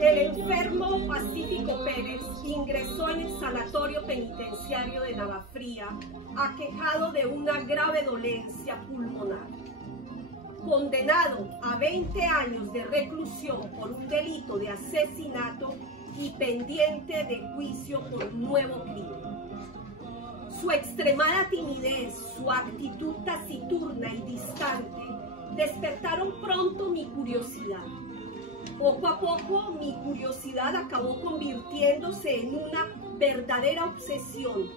El enfermo Pacífico Pérez ingresó en el sanatorio penitenciario de Navafría, aquejado de una grave dolencia pulmonar. Condenado a 20 años de reclusión por un delito de asesinato y pendiente de juicio por un nuevo crimen. Su extremada timidez, su actitud taciturna y distante despertaron pronto mi curiosidad. Poco a poco mi curiosidad acabó convirtiéndose en una verdadera obsesión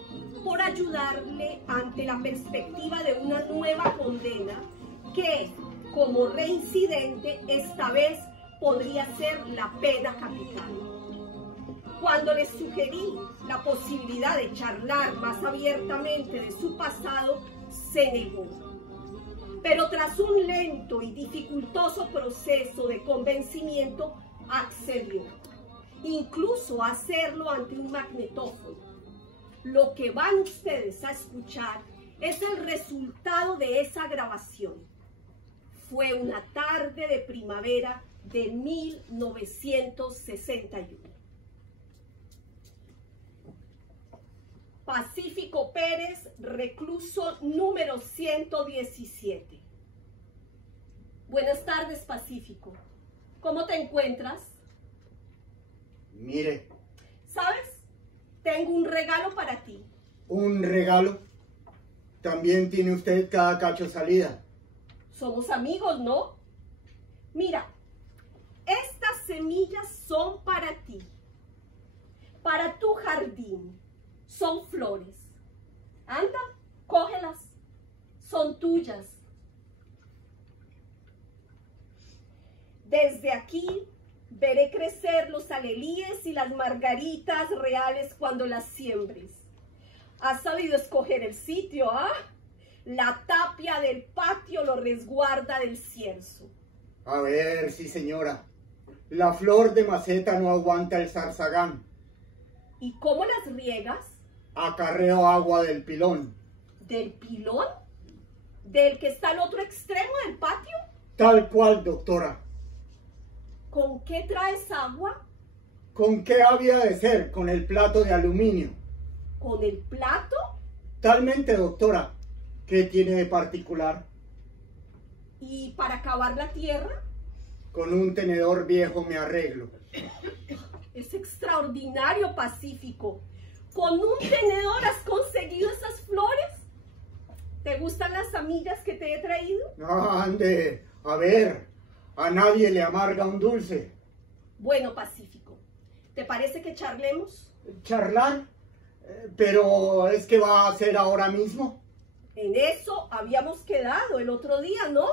por ayudarle ante la perspectiva de una nueva condena que, como reincidente, esta vez podría ser la pena capital. Cuando le sugerí la posibilidad de charlar más abiertamente de su pasado, se negó. Pero tras un lento y dificultoso proceso de convencimiento, accedió, incluso a hacerlo ante un magnetófono. Lo que van ustedes a escuchar es el resultado de esa grabación. Fue una tarde de primavera de 1961. Pacífico Pérez, recluso número 117. Buenas tardes, Pacífico. ¿Cómo te encuentras? Mire. ¿Sabes? Tengo un regalo para ti. ¿Un regalo? También tiene usted cada cacho salida. Somos amigos, ¿no? Mira, estas semillas son para ti, para tu jardín. Son flores. Anda, cógelas. Son tuyas. Desde aquí veré crecer los alelíes y las margaritas reales cuando las siembres. Has sabido escoger el sitio, ¿ah? La tapia del patio lo resguarda del cierzo. A ver, sí, señora. La flor de maceta no aguanta el zarzagán. ¿Y cómo las riegas? Acarreo agua del pilón. ¿Del pilón? ¿Del que está al otro extremo del patio? Tal cual, doctora. ¿Con qué traes agua? ¿Con qué había de ser? Con el plato de aluminio. ¿Con el plato? Talmente, doctora. ¿Qué tiene de particular? ¿Y para cavar la tierra? Con un tenedor viejo me arreglo. Es extraordinario, Pacífico. ¿Con un tenedor has conseguido esas flores? ¿Te gustan las semillas que te he traído? Ande, a ver, a nadie le amarga un dulce. Bueno, Pacífico, ¿te parece que charlemos? ¿Charlar? Pero es que va a ser ahora mismo. En eso habíamos quedado el otro día, ¿no?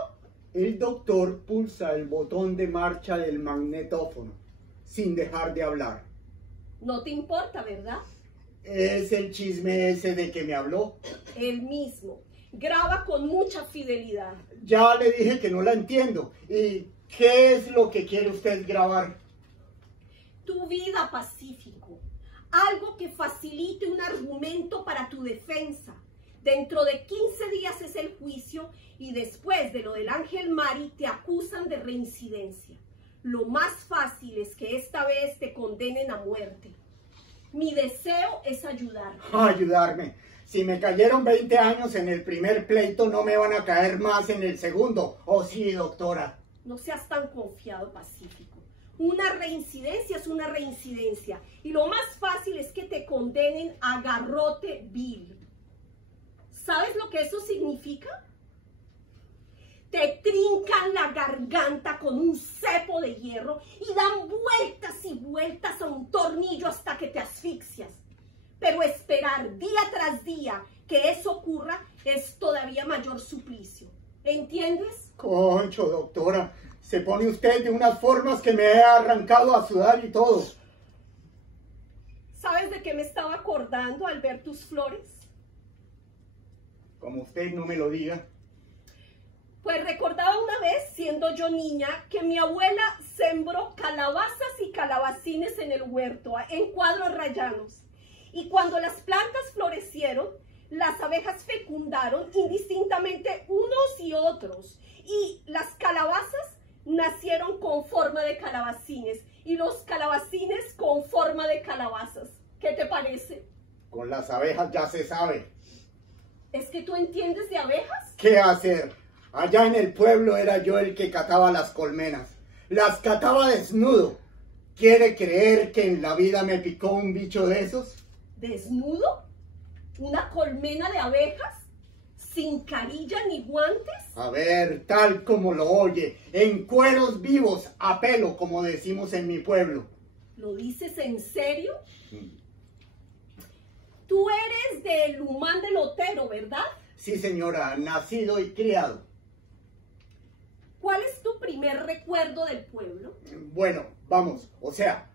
El doctor pulsa el botón de marcha del magnetófono, sin dejar de hablar. No te importa, ¿verdad? ¿Es el chisme ese de que me habló? El mismo. Graba con mucha fidelidad. Ya le dije que no la entiendo. ¿Y qué es lo que quiere usted grabar? Tu vida, Pacífico. Algo que facilite un argumento para tu defensa. Dentro de 15 días es el juicio y después de lo del Ángel Mari te acusan de reincidencia. Lo más fácil es que esta vez te condenen a muerte. Mi deseo es ayudarte. Ayudarme. Si me cayeron 20 años en el primer pleito, no me van a caer más en el segundo. ¿Oh, sí, doctora? No seas tan confiado, Pacífico. Una reincidencia es una reincidencia. Y lo más fácil es que te condenen a garrote vil. ¿Sabes lo que eso significa? Te trincan la garganta con un cepo de hierro y dan vueltas y vueltas a un tornillo hasta que te asfixias. Pero esperar día tras día que eso ocurra es todavía mayor suplicio. ¿Entiendes? Concho, doctora, se pone usted de unas formas que me he arrancado a sudar y todo. ¿Sabes de qué me estaba acordando al ver tus flores? Como usted no me lo diga. Pues recordaba una vez, siendo yo niña, que mi abuela sembró calabazas y calabacines en el huerto, en cuadros rayanos. Y cuando las plantas florecieron, las abejas fecundaron indistintamente unos y otros. Y las calabazas nacieron con forma de calabacines y los calabacines con forma de calabazas. ¿Qué te parece? Con las abejas ya se sabe. ¿Es que tú entiendes de abejas? ¿Qué hacer? Allá en el pueblo era yo el que cataba las colmenas. Las cataba desnudo. ¿Quiere creer que en la vida me picó un bicho de esos? ¿Desnudo? ¿Una colmena de abejas? ¿Sin carilla ni guantes? A ver, tal como lo oye, en cueros vivos, a pelo, como decimos en mi pueblo. ¿Lo dices en serio? Tú eres de Lumán del Otero, ¿verdad? Sí, señora, nacido y criado. ¿Cuál es tu primer recuerdo del pueblo? Bueno, vamos, o sea,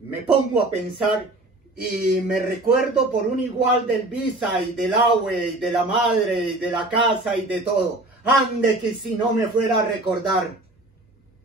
me pongo a pensar y me recuerdo por un igual del visa y del abue y de la madre y de la casa y de todo. Ande que si no me fuera a recordar.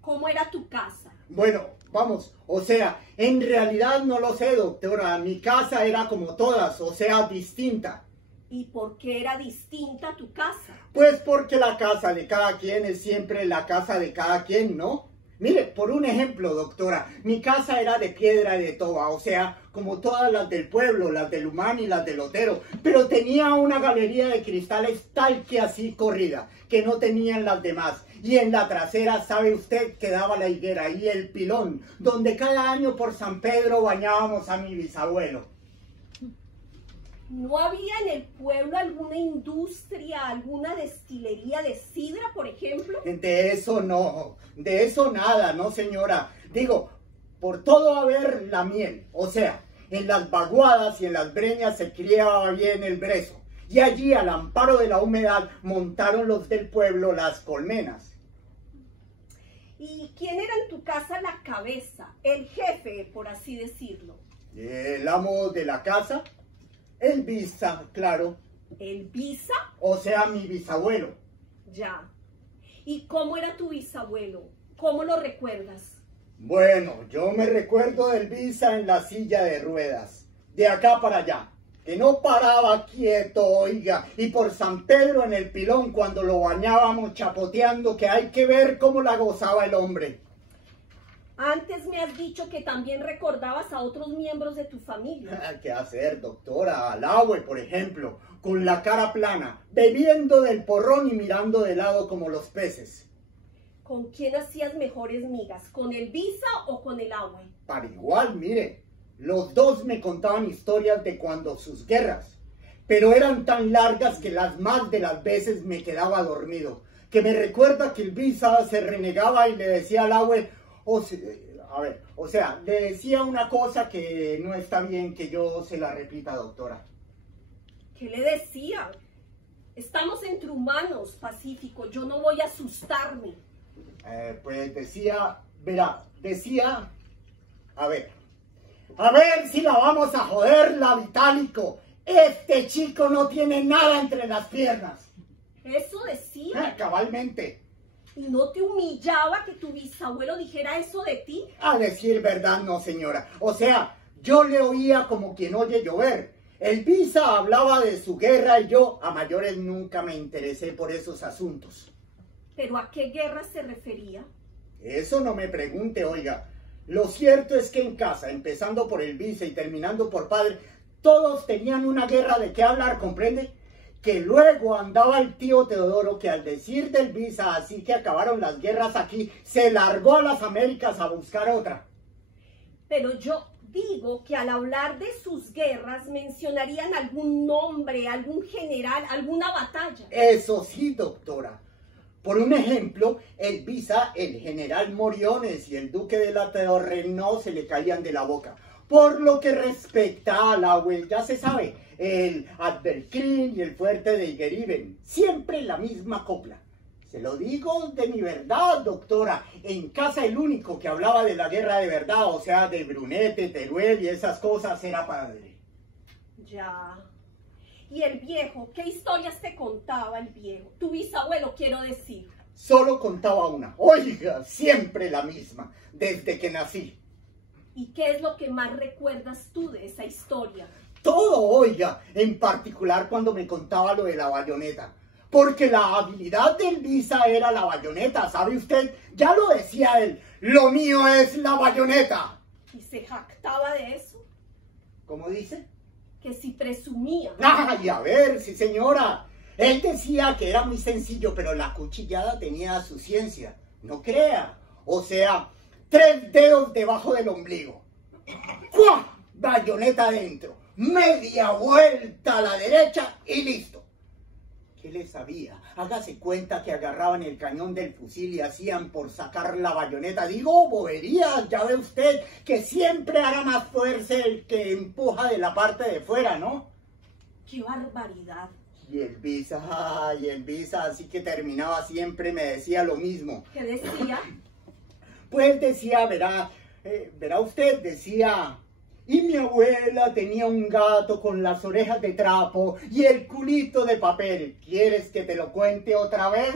¿Cómo era tu casa? Bueno, vamos, o sea, en realidad no lo sé, doctora. Mi casa era como todas, o sea, distinta. ¿Y por qué era distinta tu casa? Pues porque la casa de cada quien es siempre la casa de cada quien, ¿no? Mire, por un ejemplo, doctora, mi casa era de piedra y de toba, o sea, como todas las del pueblo, las del Lumán y las del Otero, pero tenía una galería de cristales tal que así corrida, que no tenían las demás. Y en la trasera, sabe usted, quedaba la higuera y el pilón, donde cada año por San Pedro bañábamos a mi bisabuelo. ¿No había en el pueblo alguna industria, alguna destilería de sidra, por ejemplo? De eso no, de eso nada, no señora. Digo, por todo haber la miel, o sea, en las vaguadas y en las breñas se criaba bien el brezo. Y allí, al amparo de la humedad, montaron los del pueblo las colmenas. ¿Y quién era en tu casa la cabeza, el jefe, por así decirlo? El amo de la casa, el visa, claro. ¿El visa? O sea, mi bisabuelo. Ya. ¿Y cómo era tu bisabuelo? ¿Cómo lo recuerdas? Bueno, yo me recuerdo del visa en la silla de ruedas, de acá para allá, que no paraba quieto, oiga, y por San Pedro en el pilón cuando lo bañábamos chapoteando, que hay que ver cómo la gozaba el hombre. Antes me has dicho que también recordabas a otros miembros de tu familia. ¿Qué hacer, doctora? Al abue, por ejemplo, con la cara plana, bebiendo del porrón y mirando de lado como los peces. ¿Con quién hacías mejores migas? ¿Con el visa o con el abue? Para igual, mire, los dos me contaban historias de cuando sus guerras, pero eran tan largas que las más de las veces me quedaba dormido, que me recuerda que el visa se renegaba y le decía al abue, o sea, le decía una cosa que no está bien que yo se la repita, doctora. ¿Qué le decía? Estamos entre humanos, Pacífico, yo no voy a asustarme. Pues decía, verá, decía, a ver si la vamos a joder, la Vitálico. Este chico no tiene nada entre las piernas. ¿Eso decía? Cabalmente. ¿Y no te humillaba que tu bisabuelo dijera eso de ti? A decir verdad, no, señora. O sea, yo le oía como quien oye llover. El visa hablaba de su guerra y yo, a mayores, nunca me interesé por esos asuntos. ¿Pero a qué guerra se refería? Eso no me pregunte, oiga. Lo cierto es que en casa, empezando por el vice y terminando por padre, todos tenían una guerra de qué hablar, ¿comprende? Que luego andaba el tío Teodoro que al decir del visa, así que acabaron las guerras aquí, se largó a las Américas a buscar otra. Pero yo digo que al hablar de sus guerras mencionarían algún nombre, algún general, alguna batalla. Eso sí, doctora. Por un ejemplo, el visa, el general Moriones y el duque de la Torre no se le caían de la boca. Por lo que respecta al abue, ya se sabe, el Advercrin y el fuerte de Higueriben, siempre la misma copla. Se lo digo de mi verdad, doctora. En casa el único que hablaba de la guerra de verdad, o sea, de Brunete, Teruel y esas cosas, era padre. Ya. ¿Y el viejo? ¿Qué historias te contaba el viejo? Tu bisabuelo, quiero decir. Solo contaba una. Oiga, siempre la misma, desde que nací. ¿Y qué es lo que más recuerdas tú de esa historia? Todo, oiga, en particular cuando me contaba lo de la bayoneta. porque la habilidad del Visa era la bayoneta, ¿sabe usted? Ya lo decía él, lo mío es la bayoneta. ¿Y se jactaba de eso? ¿Cómo dice? Que si presumía. Ay, a ver, sí señora. Él decía que era muy sencillo, pero la cuchillada tenía su ciencia. No crea. O sea, 3 dedos debajo del ombligo. ¡Cuá! Bayoneta adentro. Media vuelta a la derecha y listo. ¿Qué le sabía? Hágase cuenta que agarraban el cañón del fusil y hacían por sacar la bayoneta. Digo, boberías, ya ve usted que siempre hará más fuerza el que empuja de la parte de fuera, ¿no? ¡Qué barbaridad! Y el Visa, así que terminaba siempre, me decía lo mismo. ¿Qué decía? Pues decía, verá usted, decía... Y mi abuela tenía un gato con las orejas de trapo y el culito de papel. ¿Quieres que te lo cuente otra vez?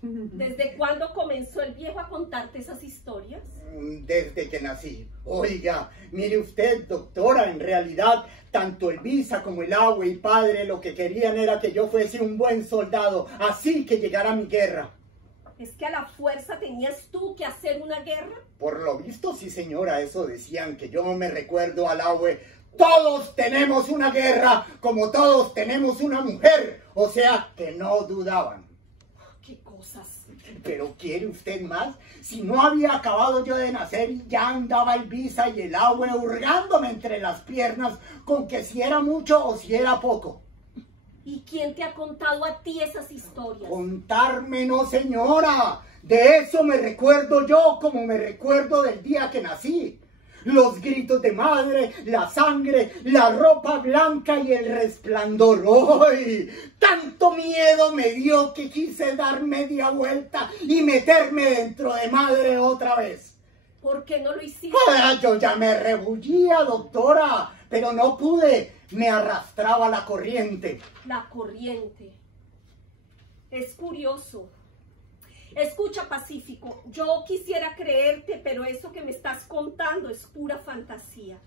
¿Desde cuándo comenzó el viejo a contarte esas historias? Desde que nací. Oiga, mire usted, doctora, en realidad, tanto el Visa como el abue y padre lo que querían era que yo fuese un buen soldado, así que llegara mi guerra. ¿Es que a la fuerza tenías tú que hacer una guerra? Por lo visto, sí señora, eso decían, que yo me recuerdo al abue. Todos tenemos una guerra, como todos tenemos una mujer. O sea, que no dudaban. ¡Qué cosas! ¿Pero quiere usted más? Si no había acabado yo de nacer y ya andaba el Visa y el abue hurgándome entre las piernas con que si era mucho o si era poco. ¿Y quién te ha contado a ti esas historias? Contarme no, señora. De eso me recuerdo yo como me recuerdo del día que nací. Los gritos de madre, la sangre, la ropa blanca y el resplandor. ¡Ay! Tanto miedo me dio que quise dar media vuelta y meterme dentro de madre otra vez. ¿Por qué no lo hiciste? Yo ya me rebullía, doctora, pero no pude. Me arrastraba la corriente. La corriente. Es curioso. Escucha, Pacífico, yo quisiera creerte, pero eso que me estás contando es pura fantasía.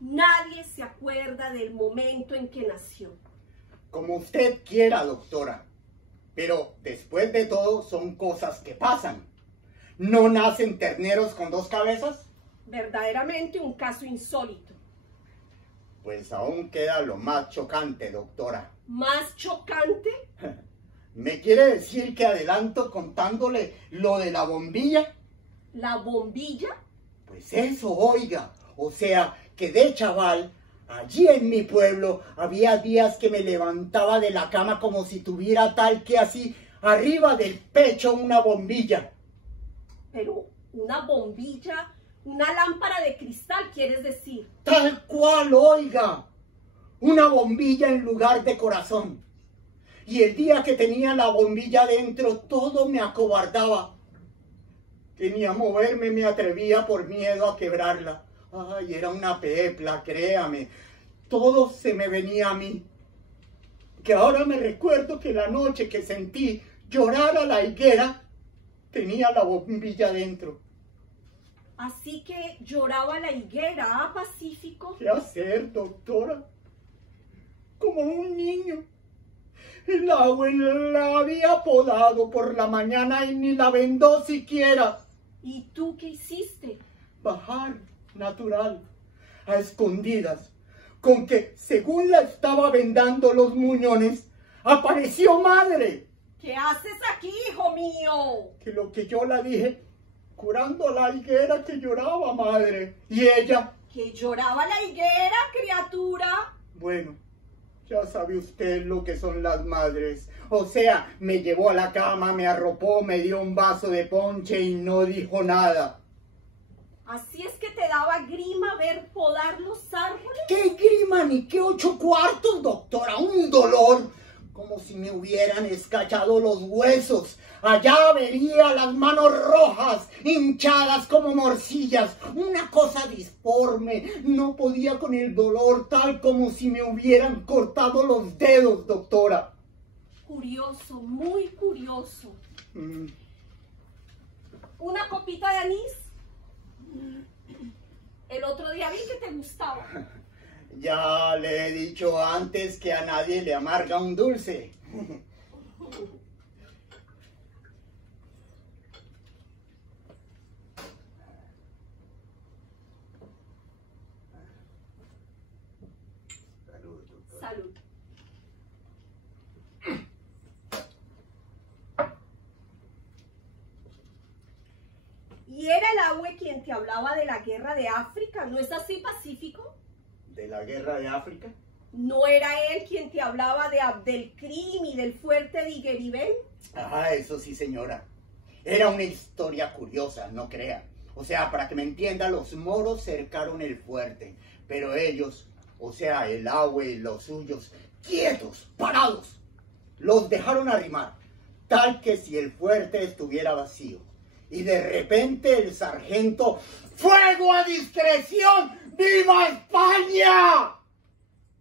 Nadie se acuerda del momento en que nació. Como usted quiera, doctora. Pero después de todo son cosas que pasan. ¿No nacen terneros con 2 cabezas? Verdaderamente un caso insólito. Pues aún queda lo más chocante, doctora. ¿Más chocante? ¿Me quiere decir que adelanto contándole lo de la bombilla? ¿La bombilla? Pues eso, oiga. O sea, que de chaval, allí en mi pueblo, había días que me levantaba de la cama como si tuviera tal que así, arriba del pecho una bombilla. Pero una bombilla, una lámpara de cristal, ¿quieres decir? Tal cual, oiga. Una bombilla en lugar de corazón. Y el día que tenía la bombilla dentro, todo me acobardaba. Que ni a moverme me atrevía por miedo a quebrarla. Ay, era una pepla, créame. Todo se me venía a mí. Que ahora me recuerdo que la noche que sentí llorar a la higuera, tenía la bombilla dentro. Así que lloraba la higuera, ¿ah, Pacífico? ¿Qué hacer, doctora? Como un niño. El abue la había podado por la mañana y ni la vendó siquiera. ¿Y tú qué hiciste? Bajar, natural, a escondidas, con que, según la estaba vendando los muñones, apareció madre. ¿Qué haces aquí, hijo mío? Que lo que yo la dije, curando a la higuera que lloraba, madre. Y ella... ¿Que lloraba la higuera, criatura? Bueno, ya sabe usted lo que son las madres. O sea, me llevó a la cama, me arropó, me dio un vaso de ponche y no dijo nada. ¿Así es que te daba grima ver podar los árboles? ¿Qué grima ni qué 8 cuartos, doctora? Un dolor, como si me hubieran escachado los huesos. Allá vería las manos rojas, hinchadas como morcillas, una cosa disforme. No podía con el dolor, tal como si me hubieran cortado los dedos, doctora. Curioso, muy curioso. ¿Una copita de anís? El otro día vi que te gustaba. Ya le he dicho antes que a nadie le amarga un dulce. Salud. Y era el Abue quien te hablaba de la guerra de África, ¿no es así, Pacífico? ¿De la guerra de África? ¿No era él quien te hablaba de Abdelkrim y del fuerte de Igueribén? Ah, eso sí, señora. Era una historia curiosa, no crea. O sea, para que me entienda, los moros cercaron el fuerte, pero ellos, o sea, el Abue y los suyos, quietos, parados, los dejaron arrimar, tal que si el fuerte estuviera vacío. Y de repente el sargento, ¡fuego a discreción! ¡Viva España!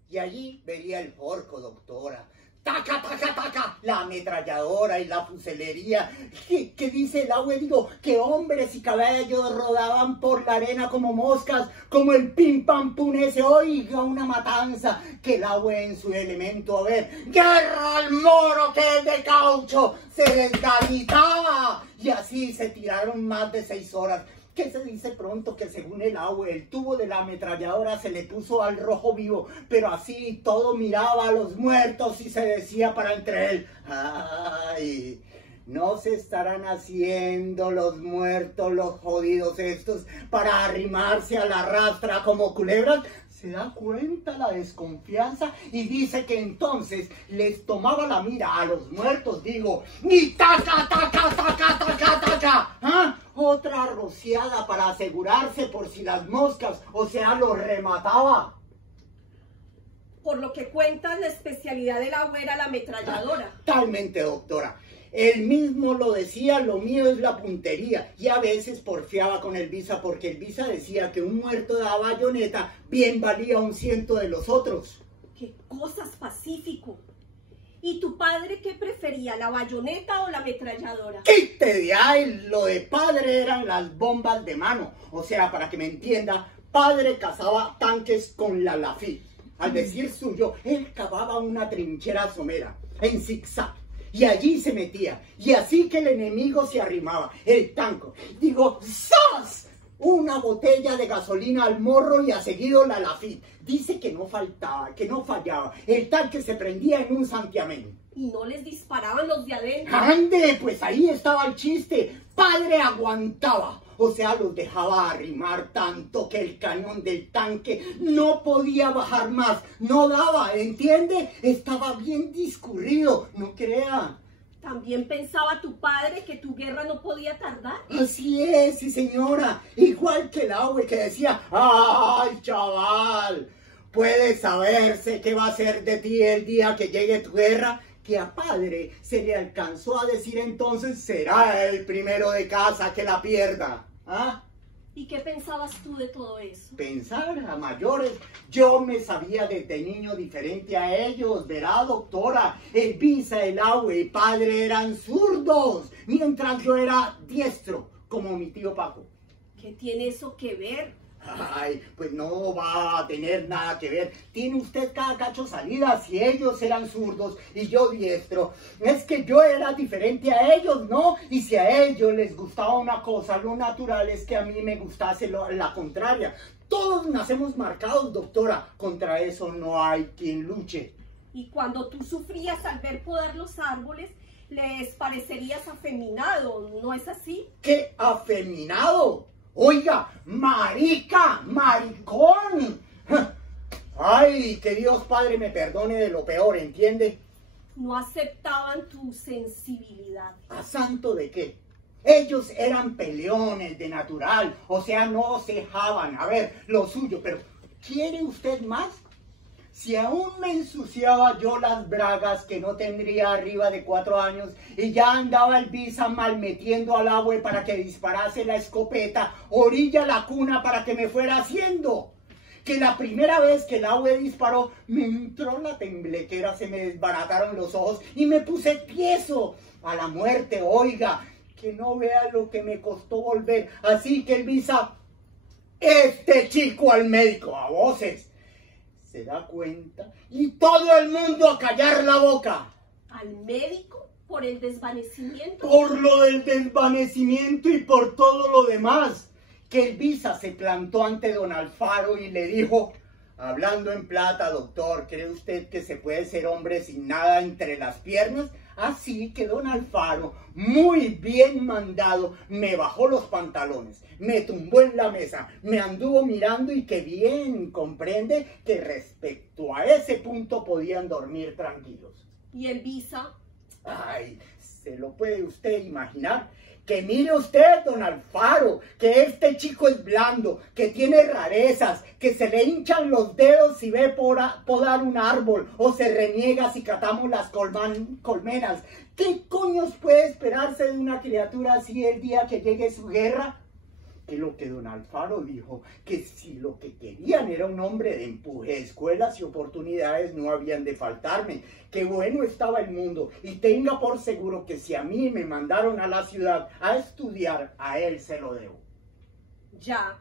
Y allí vería el forco, doctora. ¡Taca, taca, taca! La ametralladora y la fusilería. ¿Qué dice el Abue? Digo, que hombres y caballos rodaban por la arena como moscas, como el pim pam pum ese. Oiga, una matanza. Que el Abue en su elemento, a ver, ¡guerra al moro que es de caucho! Se desgamitaba. Y así se tiraron más de 6 horas. Que se dice pronto que según el Abue, el tubo de la ametralladora se le puso al rojo vivo, pero así todo miraba a los muertos y se decía para entre él, ¡ay! ¿No se estarán haciendo los muertos, los jodidos estos, para arrimarse a la rastra como culebras? Se da cuenta la desconfianza y dice que entonces les tomaba la mira a los muertos, digo, ¡y taca, taca, taca, taca, taca! ¿Ah? Otra rociada para asegurarse por si las moscas, o sea, los remataba. Por lo que cuentas, la especialidad del Abue era la ametralladora. Totalmente, doctora. Él mismo lo decía, lo mío es la puntería. Y a veces porfiaba con el Visa porque el Visa decía que un muerto de bayoneta bien valía 100 de los otros. ¡Qué cosas, Pacífico! ¿Y tu padre qué prefería, la bayoneta o la ametralladora? ¡Quite de ahí! Lo de padre eran las bombas de mano. O sea, para que me entienda, padre cazaba tanques con la Lafitte. Al decir suyo, él cavaba una trinchera somera, en zigzag. Y allí se metía, y así que el enemigo se arrimaba, el tanco. Digo, ¡zas! Una botella de gasolina al morro y a seguido la Lafitte. Dice que no faltaba, que no fallaba. El tanque se prendía en un santiamén. ¿Y no les disparaban los de adentro? ¡Ande! Pues ahí estaba el chiste. Padre aguantaba. O sea, los dejaba arrimar tanto que el cañón del tanque no podía bajar más. No daba, ¿entiende? Estaba bien discurrido, no crea. ¿También pensaba tu padre que tu guerra no podía tardar? Así es, sí señora. Igual que el Abue que decía, ¡ay, chaval! ¿Puede saberse qué va a ser de ti el día que llegue tu guerra? Que a padre se le alcanzó a decir entonces, será el primero de casa que la pierda. ¿Ah? ¿Y qué pensabas tú de todo eso? Pensar a mayores, yo me sabía desde niño diferente a ellos, verá doctora, el Visa, el Abue y padre eran zurdos, mientras yo era diestro, como mi tío Paco. ¿Qué tiene eso que ver? Ay, pues no va a tener nada que ver. Tiene usted cada cacho salida. Si ellos eran zurdos y yo diestro, es que yo era diferente a ellos, ¿no? Y si a ellos les gustaba una cosa, lo natural es que a mí me gustase la contraria. Todos nacemos marcados, doctora. Contra eso no hay quien luche. Y cuando tú sufrías al ver podar los árboles, les parecerías afeminado, ¿no es así? ¿Qué afeminado? Oiga, marica, maricón. Ay, que Dios Padre me perdone de lo peor, ¿entiende? No aceptaban tu sensibilidad. ¿A santo de qué? Ellos eran peleones de natural, o sea, no cejaban. A ver, lo suyo, pero ¿quiere usted más? Si aún me ensuciaba yo las bragas que no tendría arriba de 4 años y ya andaba el Visa malmetiendo al Abue para que disparase la escopeta, orilla la cuna para que me fuera haciendo. Que la primera vez que el Abue disparó, me entró la temblequera, se me desbarataron los ojos y me puse tieso a la muerte, oiga, que no vea lo que me costó volver. Así que el Visa, este chico al médico, a voces. ¿Se da cuenta? Y todo el mundo a callar la boca. ¿Al médico por el desvanecimiento? Por lo del desvanecimiento y por todo lo demás. Que Elvisa se plantó ante don Alfaro y le dijo, hablando en plata, doctor, ¿cree usted que se puede ser hombre sin nada entre las piernas? Así que don Alfaro, muy bien mandado, me bajó los pantalones, me tumbó en la mesa, me anduvo mirando y que bien comprende que respecto a ese punto podían dormir tranquilos. ¿Y Elvisa? Ay, ¿se lo puede usted imaginar? Que mire usted, don Alfaro, que este chico es blando, que tiene rarezas, que se le hinchan los dedos si ve podar un árbol o se reniega si catamos las colmenas. ¿Qué coños puede esperarse de una criatura así el día que llegue su guerra? Que lo que don Alfaro dijo, que si lo que querían era un hombre de empuje, escuelas y oportunidades no habían de faltarme, que bueno estaba el mundo y tenga por seguro que si a mí me mandaron a la ciudad a estudiar, a él se lo debo. Ya.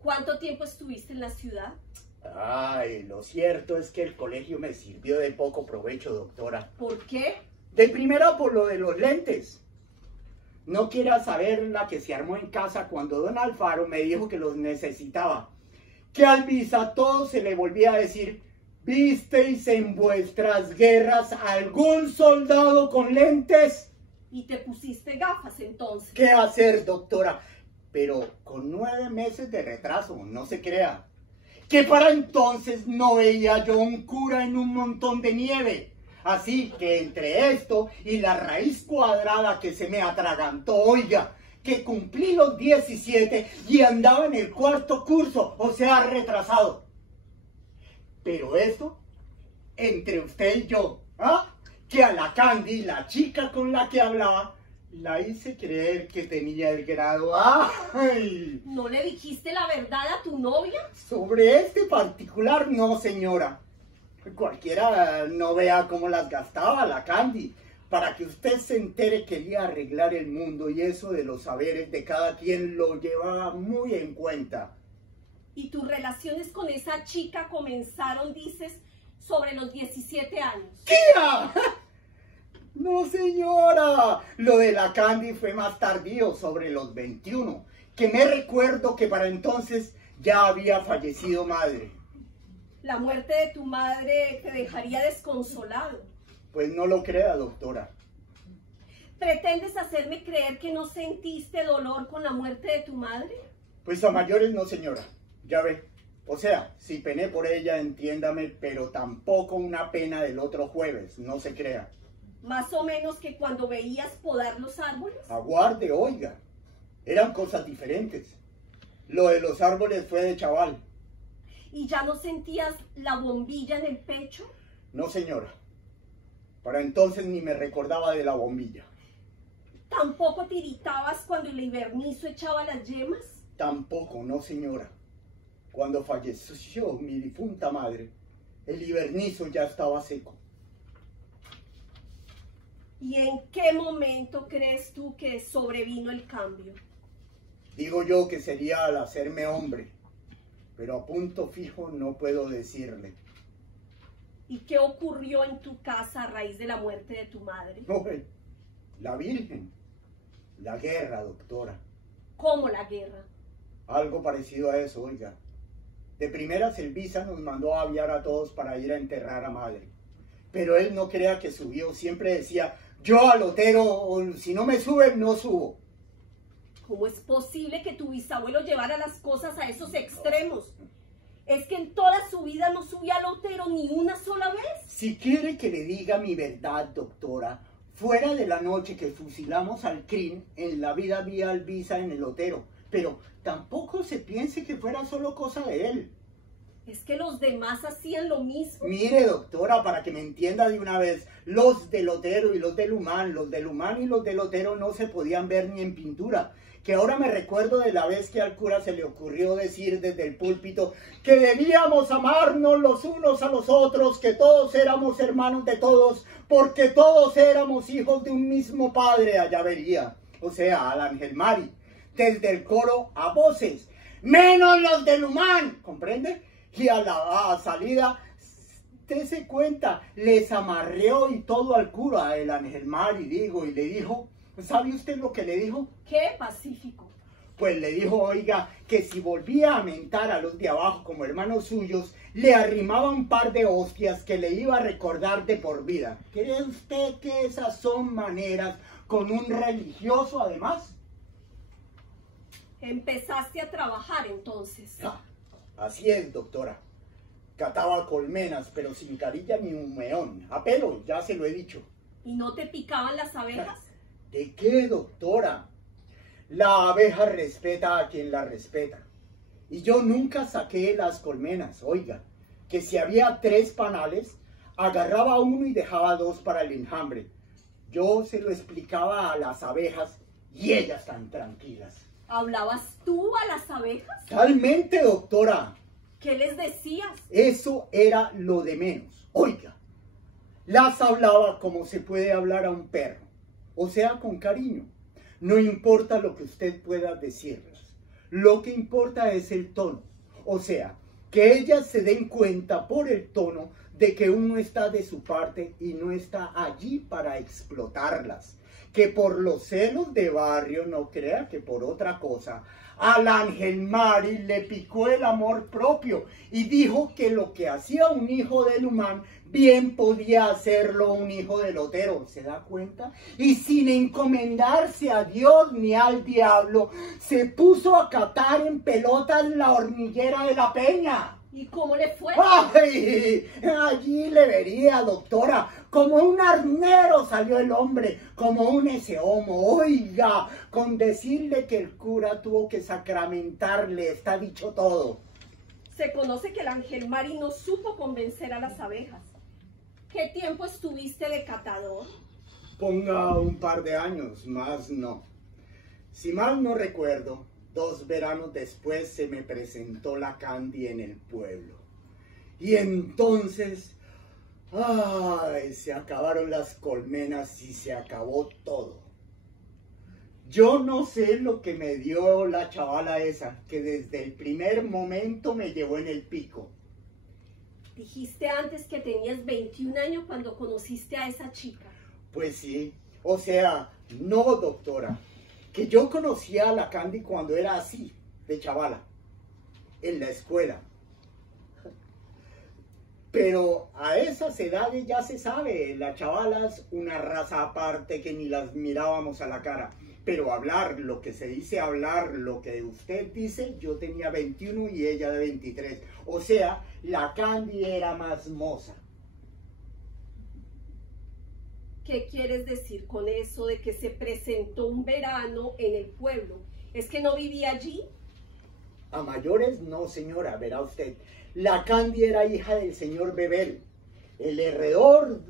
¿Cuánto tiempo estuviste en la ciudad? Ay, lo cierto es que el colegio me sirvió de poco provecho, doctora. ¿Por qué? De primera por lo de los lentes. No quiera saber la que se armó en casa cuando don Alfaro me dijo que los necesitaba. Que al Elvisa todo se le volvía a decir, ¿visteis en vuestras guerras algún soldado con lentes? ¿Y te pusiste gafas entonces? ¿Qué hacer, doctora? Pero con 9 meses de retraso, no se crea. Que para entonces no veía yo un cura en un montón de nieve. Así que entre esto y la raíz cuadrada que se me atragantó, oiga, que cumplí los 17 y andaba en el 4º curso, o sea, retrasado. Pero esto, entre usted y yo, ¿ah? Que a la Candy, la chica con la que hablaba, la hice creer que tenía el grado. ¡Ay! ¿No le dijiste la verdad a tu novia? Sobre este particular, no, señora. Cualquiera no vea cómo las gastaba la Candy. Para que usted se entere, quería arreglar el mundo y eso de los saberes de cada quien lo llevaba muy en cuenta. ¿Y tus relaciones con esa chica comenzaron, dices, sobre los 17 años? ¡Tía! No, señora. Lo de la Candy fue más tardío, sobre los 21. Que me recuerdo que para entonces ya había fallecido madre. La muerte de tu madre te dejaría desconsolado. Pues no lo crea, doctora. ¿Pretendes hacerme creer que no sentiste dolor con la muerte de tu madre? Pues a mayores no, señora. Ya ve. O sea, si pené por ella, entiéndame, pero tampoco una pena del otro jueves, no se crea. Más o menos que cuando veías podar los árboles. Aguarde, oiga. Eran cosas diferentes. Lo de los árboles fue de chaval. ¿Y ya no sentías la bombilla en el pecho? No, señora. Para entonces ni me recordaba de la bombilla. ¿Tampoco tiritabas cuando el hibernizo echaba las yemas? Tampoco, no, señora. Cuando falleció mi difunta madre, el hibernizo ya estaba seco. ¿Y en qué momento crees tú que sobrevino el cambio? Digo yo que sería al hacerme hombre, pero a punto fijo no puedo decirle. ¿Y qué ocurrió en tu casa a raíz de la muerte de tu madre? La Virgen. La guerra, doctora. ¿Cómo la guerra? Algo parecido a eso, oiga. De primera, Elvisa nos mandó a aviar a todos para ir a enterrar a madre. Pero él no crea que subió. Siempre decía, yo al Otero, si no me suben, no subo. ¿Cómo es posible que tu bisabuelo llevara las cosas a esos extremos? ¿Es que en toda su vida no subía al Otero ni una sola vez? Si quiere que le diga mi verdad, doctora, fuera de la noche que fusilamos al CRIN, en la vida vi a Elvisa en el Otero. Pero tampoco se piense que fuera solo cosa de él. ¿Es que los demás hacían lo mismo? Mire, doctora, para que me entienda de una vez, los del Otero y los del Humán y los del Otero no se podían ver ni en pintura. Que ahora me recuerdo de la vez que al cura se le ocurrió decir desde el púlpito que debíamos amarnos los unos a los otros, que todos éramos hermanos de todos, porque todos éramos hijos de un mismo padre, allá vería, o sea, al Ángel Mari, desde el coro a voces, menos los del Humán, ¿comprende? Y a la salida, dése cuenta, les amarreó y todo al cura, el Angelmar, y le dijo, ¿sabe usted lo que le dijo? ¿Qué, Pacífico? Pues le dijo, oiga, que si volvía a mentar a los de abajo como hermanos suyos, le arrimaba un par de hostias que le iba a recordar de por vida. ¿Cree usted que esas son maneras con un religioso además? Empezaste a trabajar entonces. Ah, así es, doctora. Cataba colmenas, pero sin carilla ni humeón. A pelo, ya se lo he dicho. ¿Y no te picaban las abejas? ¿De qué, doctora? La abeja respeta a quien la respeta. Y yo nunca saqué las colmenas, oiga, que si había 3 panales, agarraba uno y dejaba 2 para el enjambre. Yo se lo explicaba a las abejas y ellas tan tranquilas. ¿Hablabas tú a las abejas? Talmente, doctora. ¿Qué les decías? Eso era lo de menos. Oiga, las hablaba como se puede hablar a un perro, o sea, con cariño. No importa lo que usted pueda decirles, lo que importa es el tono. O sea, que ellas se den cuenta por el tono de que uno está de su parte y no está allí para explotarlas. Que por los celos de barrio, no crea que por otra cosa, al Angelmari le picó el amor propio y dijo que lo que hacía un hijo del humán bien podía hacerlo un hijo del Otero, ¿se da cuenta? Y sin encomendarse a Dios ni al diablo, se puso a catar en pelotas la hormiguera de la peña. ¿Y cómo le fue? ¡Ay! Allí le vería, doctora, como un arnero salió el hombre, como un ese homo. Oiga, con decirle que el cura tuvo que sacramentarle, está dicho todo. Se conoce que el Angelmari no supo convencer a las abejas. ¿Qué tiempo estuviste de catador? Ponga un par de años, más no. Si mal no recuerdo, 2 veranos después se me presentó la Candy en el pueblo. Y entonces, ¡ay! Se acabaron las colmenas y se acabó todo. Yo no sé lo que me dio la chavala esa, que desde el primer momento me llevó en el pico. Dijiste antes que tenías 21 años cuando conociste a esa chica. Pues sí, o sea, no, doctora, que yo conocía a la Candy cuando era así, de chavala, en la escuela. Pero a esas edades ya se sabe, las chavalas una raza aparte que ni las mirábamos a la cara. Pero hablar, lo que se dice hablar, lo que usted dice, yo tenía 21 y ella de 23. O sea, la Candy era más moza. ¿Qué quieres decir con eso de que se presentó un verano en el pueblo? ¿Es que no vivía allí? A mayores no, señora, verá usted. La Candy era hija del señor Bebel, el herrador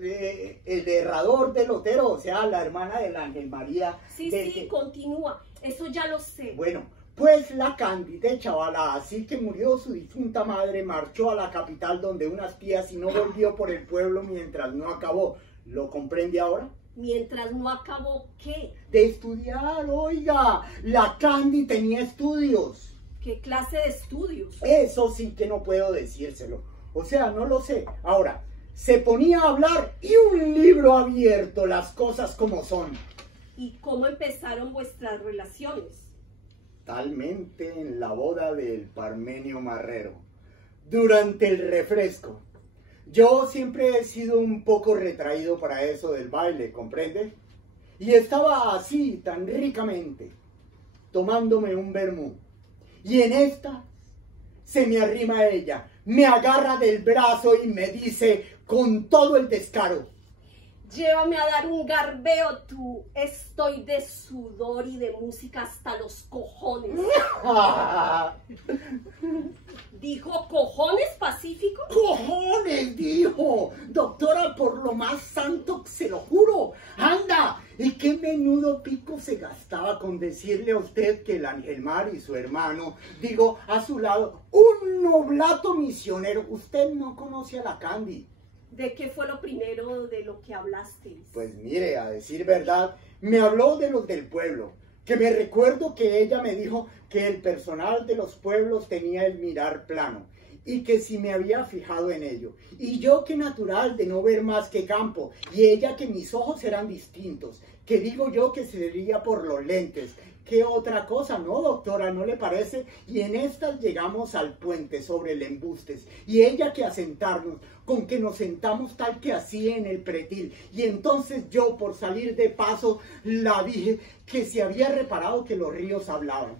del Otero, o sea, la hermana del Ángel María. Sí, continúa, eso ya lo sé. Bueno, pues la Candy de chavala, así que murió su difunta madre, marchó a la capital donde unas tías y no volvió por el pueblo mientras no acabó. ¿Lo comprende ahora? ¿Mientras no acabó qué? De estudiar, oiga, la Candy tenía estudios. ¿Qué clase de estudios? Eso sí que no puedo decírselo. O sea, no lo sé. Ahora, se ponía a hablar y un libro abierto, las cosas como son. ¿Y cómo empezaron vuestras relaciones? Talmente en la boda del Parmenio Marrero, durante el refresco. Yo siempre he sido un poco retraído para eso del baile, ¿comprende? Y estaba así, tan ricamente, tomándome un vermú. Y en esta se me arrima ella, me agarra del brazo y me dice con todo el descaro: llévame a dar un garbeo tú, estoy de sudor y de música hasta los cojones. ¿Dijo cojones, Pacífico? ¡Cojones! Dijo, doctora, por lo más santo, se lo juro. ¡Anda! ¿Y qué menudo pico se gastaba con decirle a usted que el Angelmar y su hermano, digo, a su lado, un noblato misionero? Usted no conoce a la Candy. ¿De qué fue lo primero de lo que hablasteis? Pues mire, a decir verdad, me habló de los del pueblo, que me recuerdo que ella me dijo que el personal de los pueblos tenía el mirar plano y que si me había fijado en ello. Y yo que natural de no ver más que campo, y ella que mis ojos eran distintos, que digo yo que sería por los lentes. ¿Qué otra cosa, no, doctora? ¿No le parece? Y en estas llegamos al puente sobre el embustes, y ella que a sentarnos, con que nos sentamos tal que así en el pretil, y entonces yo por salir de paso la dije que se había reparado que los ríos hablaban,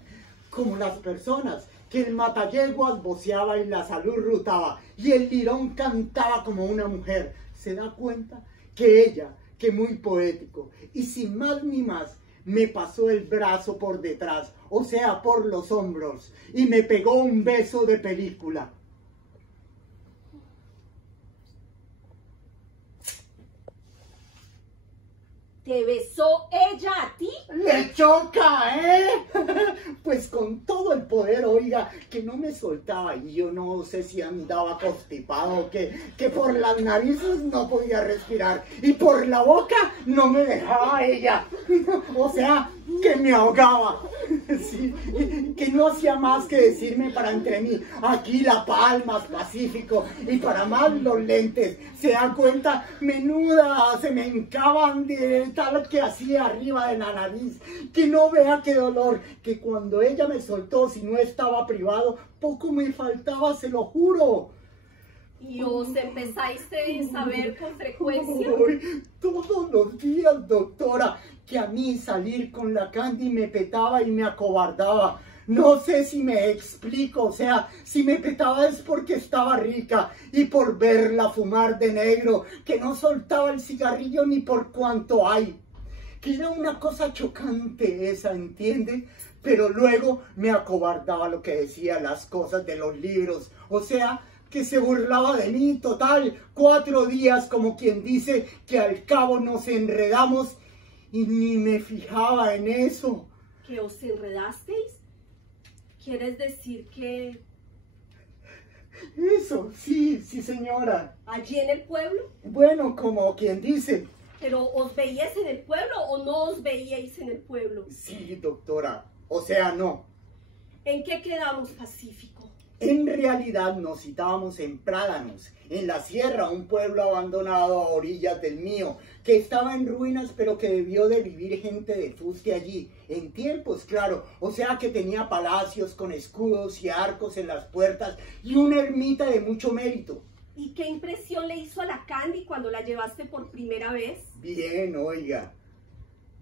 como las personas, que el matayeguas voceaba y la salud rutaba, y el lirón cantaba como una mujer. ¿Se da cuenta? Que ella, que muy poético, y sin más ni más, me pasó el brazo por detrás, o sea, por los hombros, y me pegó un beso de película. ¿Te besó ella a ti? ¡Le choca, eh! Pues con todo el poder, oiga, que no me soltaba, y yo no sé si andaba constipado, que por las narices no podía respirar, y por la boca no me dejaba ella. O sea, que me ahogaba. Sí, que no hacía más que decirme para entre mí, aquí La Palma, Pacífico, y para más los lentes. ¿Se dan cuenta? Menuda, se me hincaban de tal que hacía arriba de la nariz, que no vea qué dolor, que cuando ella me soltó, si no estaba privado, poco me faltaba, se lo juro. ¿Y os empezáis a saber con frecuencia? Uy, todos los días, doctora, que a mí salir con la Candy me petaba y me acobardaba. No sé si me explico, o sea, si me petaba es porque estaba rica y por verla fumar de negro, que no soltaba el cigarrillo ni por cuanto hay. Que era una cosa chocante esa, ¿entiende? Pero luego me acobardaba lo que decía las cosas de los libros, o sea, que se burlaba de mí, total, 4 días como quien dice que al cabo nos enredamos y ni me fijaba en eso. ¿Que os enredasteis? ¿Quieres decir que Eso, sí, sí señora. allí en el pueblo? Bueno, como quien dice. ¿Pero os veíais en el pueblo o no os veíais en el pueblo? Sí, doctora, o sea, no. ¿En qué quedamos, Pacífico? En realidad nos citábamos en Prádanos, en la sierra, un pueblo abandonado a orillas del mío, que estaba en ruinas, pero que debió de vivir gente de fuste allí, en tiempos, claro, o sea que tenía palacios con escudos y arcos en las puertas y una ermita de mucho mérito. ¿Y qué impresión le hizo a la Candy cuando la llevaste por primera vez? Bien, oiga,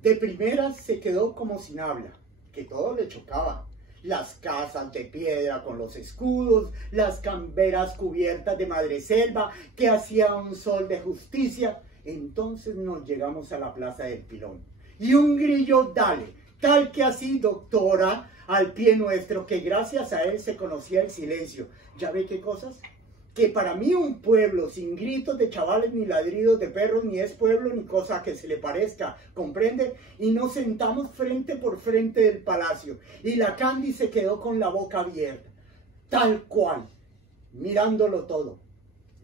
de primeras se quedó como sin habla, que todo le chocaba. Las casas de piedra con los escudos, las camberas cubiertas de madreselva que hacía un sol de justicia. Entonces nos llegamos a la plaza del Pilón. Y un grillo dale, tal que así, doctora, al pie nuestro, que gracias a él se conocía el silencio. ¿Ya ve qué cosas? Que para mí un pueblo sin gritos de chavales ni ladridos de perros ni es pueblo ni cosa que se le parezca, ¿comprende? Y nos sentamos frente por frente del palacio y la Candy se quedó con la boca abierta, tal cual, mirándolo todo,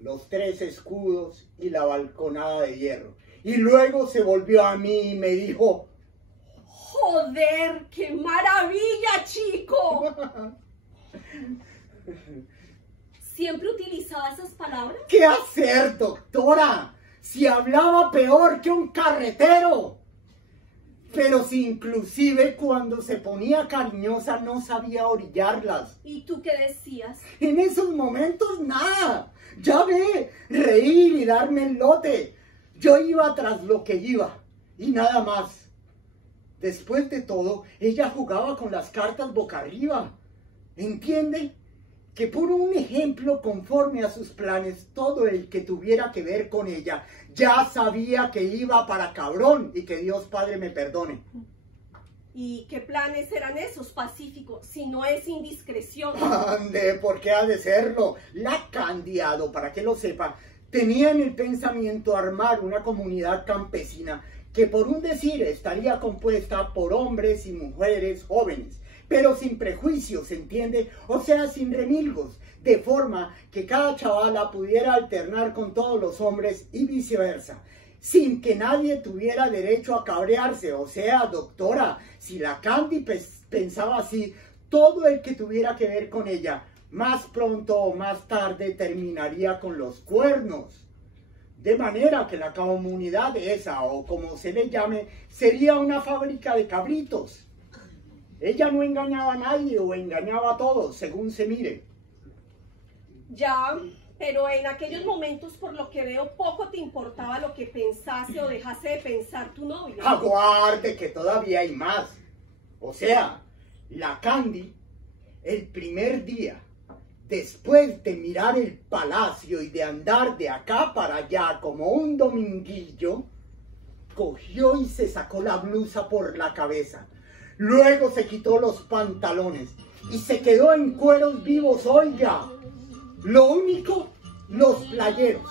los 3 escudos y la balconada de hierro. Y luego se volvió a mí y me dijo: ¡Joder, qué maravilla, chico! ¿Siempre utilizaba esas palabras? ¿Qué hacer, doctora? Si hablaba peor que un carretero. Pero si inclusive cuando se ponía cariñosa no sabía orillarlas. ¿Y tú qué decías? En esos momentos nada. Ya ve, reír y darme el lote. Yo iba tras lo que iba y nada más. Después de todo, ella jugaba con las cartas boca arriba. ¿Entiende? Que por un ejemplo conforme a sus planes, todo el que tuviera que ver con ella ya sabía que iba para cabrón y que Dios Padre me perdone. ¿Y qué planes eran esos, Pacífico? Si no es indiscreción. Ande, ¿por qué ha de serlo? La Candiado, para que lo sepa, tenía en el pensamiento armar una comunidad campesina que por un decir estaría compuesta por hombres y mujeres jóvenes, pero sin prejuicios, ¿entiende? O sea, sin remilgos, de forma que cada chavala pudiera alternar con todos los hombres y viceversa, sin que nadie tuviera derecho a cabrearse. O sea, doctora, si la Candy pensaba así, todo el que tuviera que ver con ella más pronto o más tarde terminaría con los cuernos. De manera que la comunidad esa, o como se le llame, sería una fábrica de cabritos. Ella no engañaba a nadie o engañaba a todos, según se mire. Ya, pero en aquellos momentos, por lo que veo, poco te importaba lo que pensase o dejase de pensar tu novio. Aguarde que todavía hay más. O sea, la Candy, el primer día, después de mirar el palacio y de andar de acá para allá como un dominguillo, cogió y se sacó la blusa por la cabeza. Luego se quitó los pantalones y se quedó en cueros vivos, oiga. Lo único, los playeros.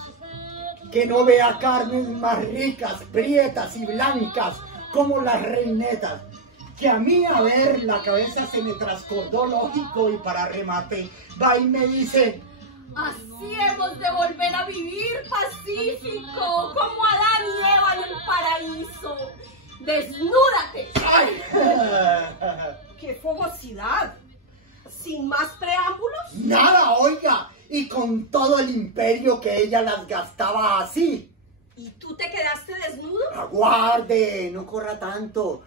Que no vea carnes más ricas, prietas y blancas como las reinetas. Que a mí, a ver, la cabeza se me trascordó lógico y para remate, va y me dice: así hemos de volver a vivir pacífico, como Adán y Eva en el paraíso. ¡Desnúdate! ¡Ay! ¡Qué fogosidad! ¿Sin más preámbulos? Nada, oiga, y con todo el imperio que ella las gastaba así. ¿Y tú te quedaste desnudo? Aguarde, no corra tanto.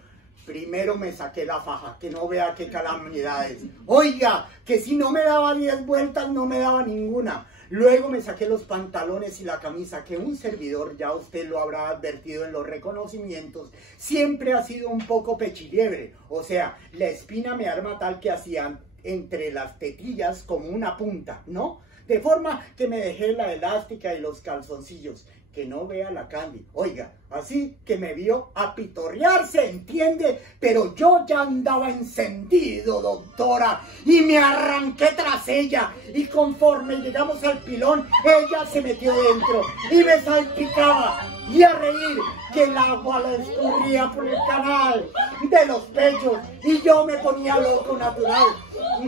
Primero me saqué la faja, que no vea qué calamidades. Oiga, que si no me daba 10 vueltas, no me daba ninguna. Luego me saqué los pantalones y la camisa, que un servidor, ya usted lo habrá advertido en los reconocimientos, siempre ha sido un poco pechiliebre. O sea, la espina me arma tal que hacían entre las tetillas como una punta, ¿no? De forma que me dejé la elástica y los calzoncillos. Que no vea la Candy. Oiga, así que me vio apitorrearse, ¿entiende? Pero yo ya andaba encendido, doctora, y me arranqué tras ella. Y conforme llegamos al pilón, ella se metió dentro y me salpicaba. Y a reír, que el agua le escurría por el canal de los pechos. Y yo me ponía loco natural.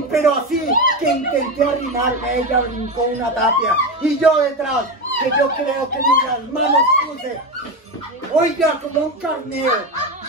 Pero así que intenté arrimarme, ella brincó una tapia. Y yo detrás, que yo creo que ni las manos puse. Oiga, como un carnero,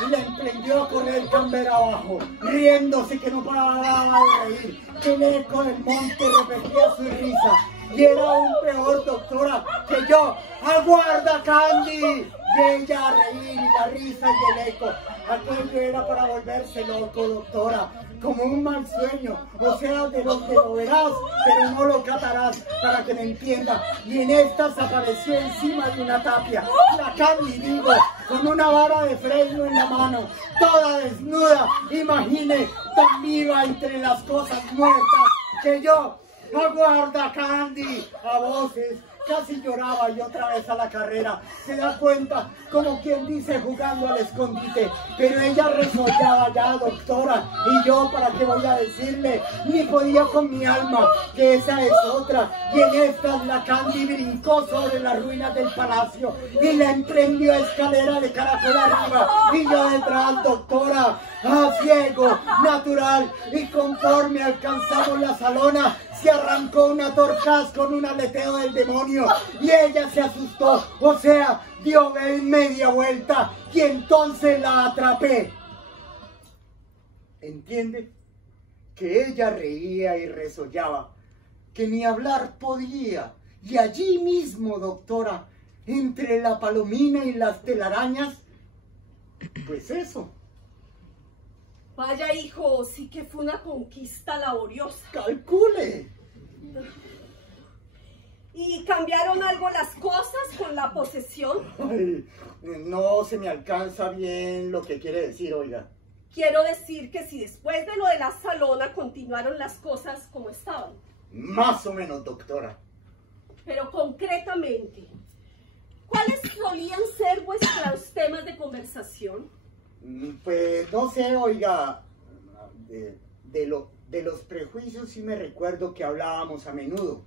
y le emprendió a correr camber abajo, riéndose que no paraba de reír, que el eco del monte repetía su risa, y era aún peor, doctora, que yo. ¡Aguarda, Candy! Y ella a reír, y la risa y el eco. Aquello era para volverse loco, doctora, como un mal sueño, o sea, de los que lo verás, pero no lo catarás, para que me entienda. Y en estas apareció encima de una tapia, la Candy, digo, con una vara de freno en la mano, toda desnuda, imagine, tan viva entre las cosas muertas, que yo. ¡Aguarda, Candy! A voces. Casi lloraba y otra vez a la carrera. Se da cuenta, como quien dice, jugando al escondite. Pero ella resollaba ya, doctora. Y yo, ¿para qué voy a decirle? Ni podía con mi alma, que esa es otra. Y en estas la Candy brincó sobre las ruinas del palacio y la emprendió a escalera de caracol arriba. Y yo detrás, doctora, ciego, natural. Y conforme alcanzamos la salona, se arrancó una torcaz con un aleteo del demonio y ella se asustó, o sea, dio media vuelta y entonces la atrapé. ¿Entiende? Que ella reía y resollaba, que ni hablar podía, y allí mismo, doctora, entre la palomina y las telarañas, pues eso. Vaya, hijo, sí que fue una conquista laboriosa. ¡Calcule! ¿Y cambiaron algo las cosas con la posesión? Ay, no se me alcanza bien lo que quiere decir, oiga. Quiero decir que si después de lo de la salona continuaron las cosas como estaban. Más o menos, doctora. Pero concretamente, ¿cuáles solían ser vuestros temas de conversación? Pues no sé, oiga, de los prejuicios sí me recuerdo que hablábamos a menudo.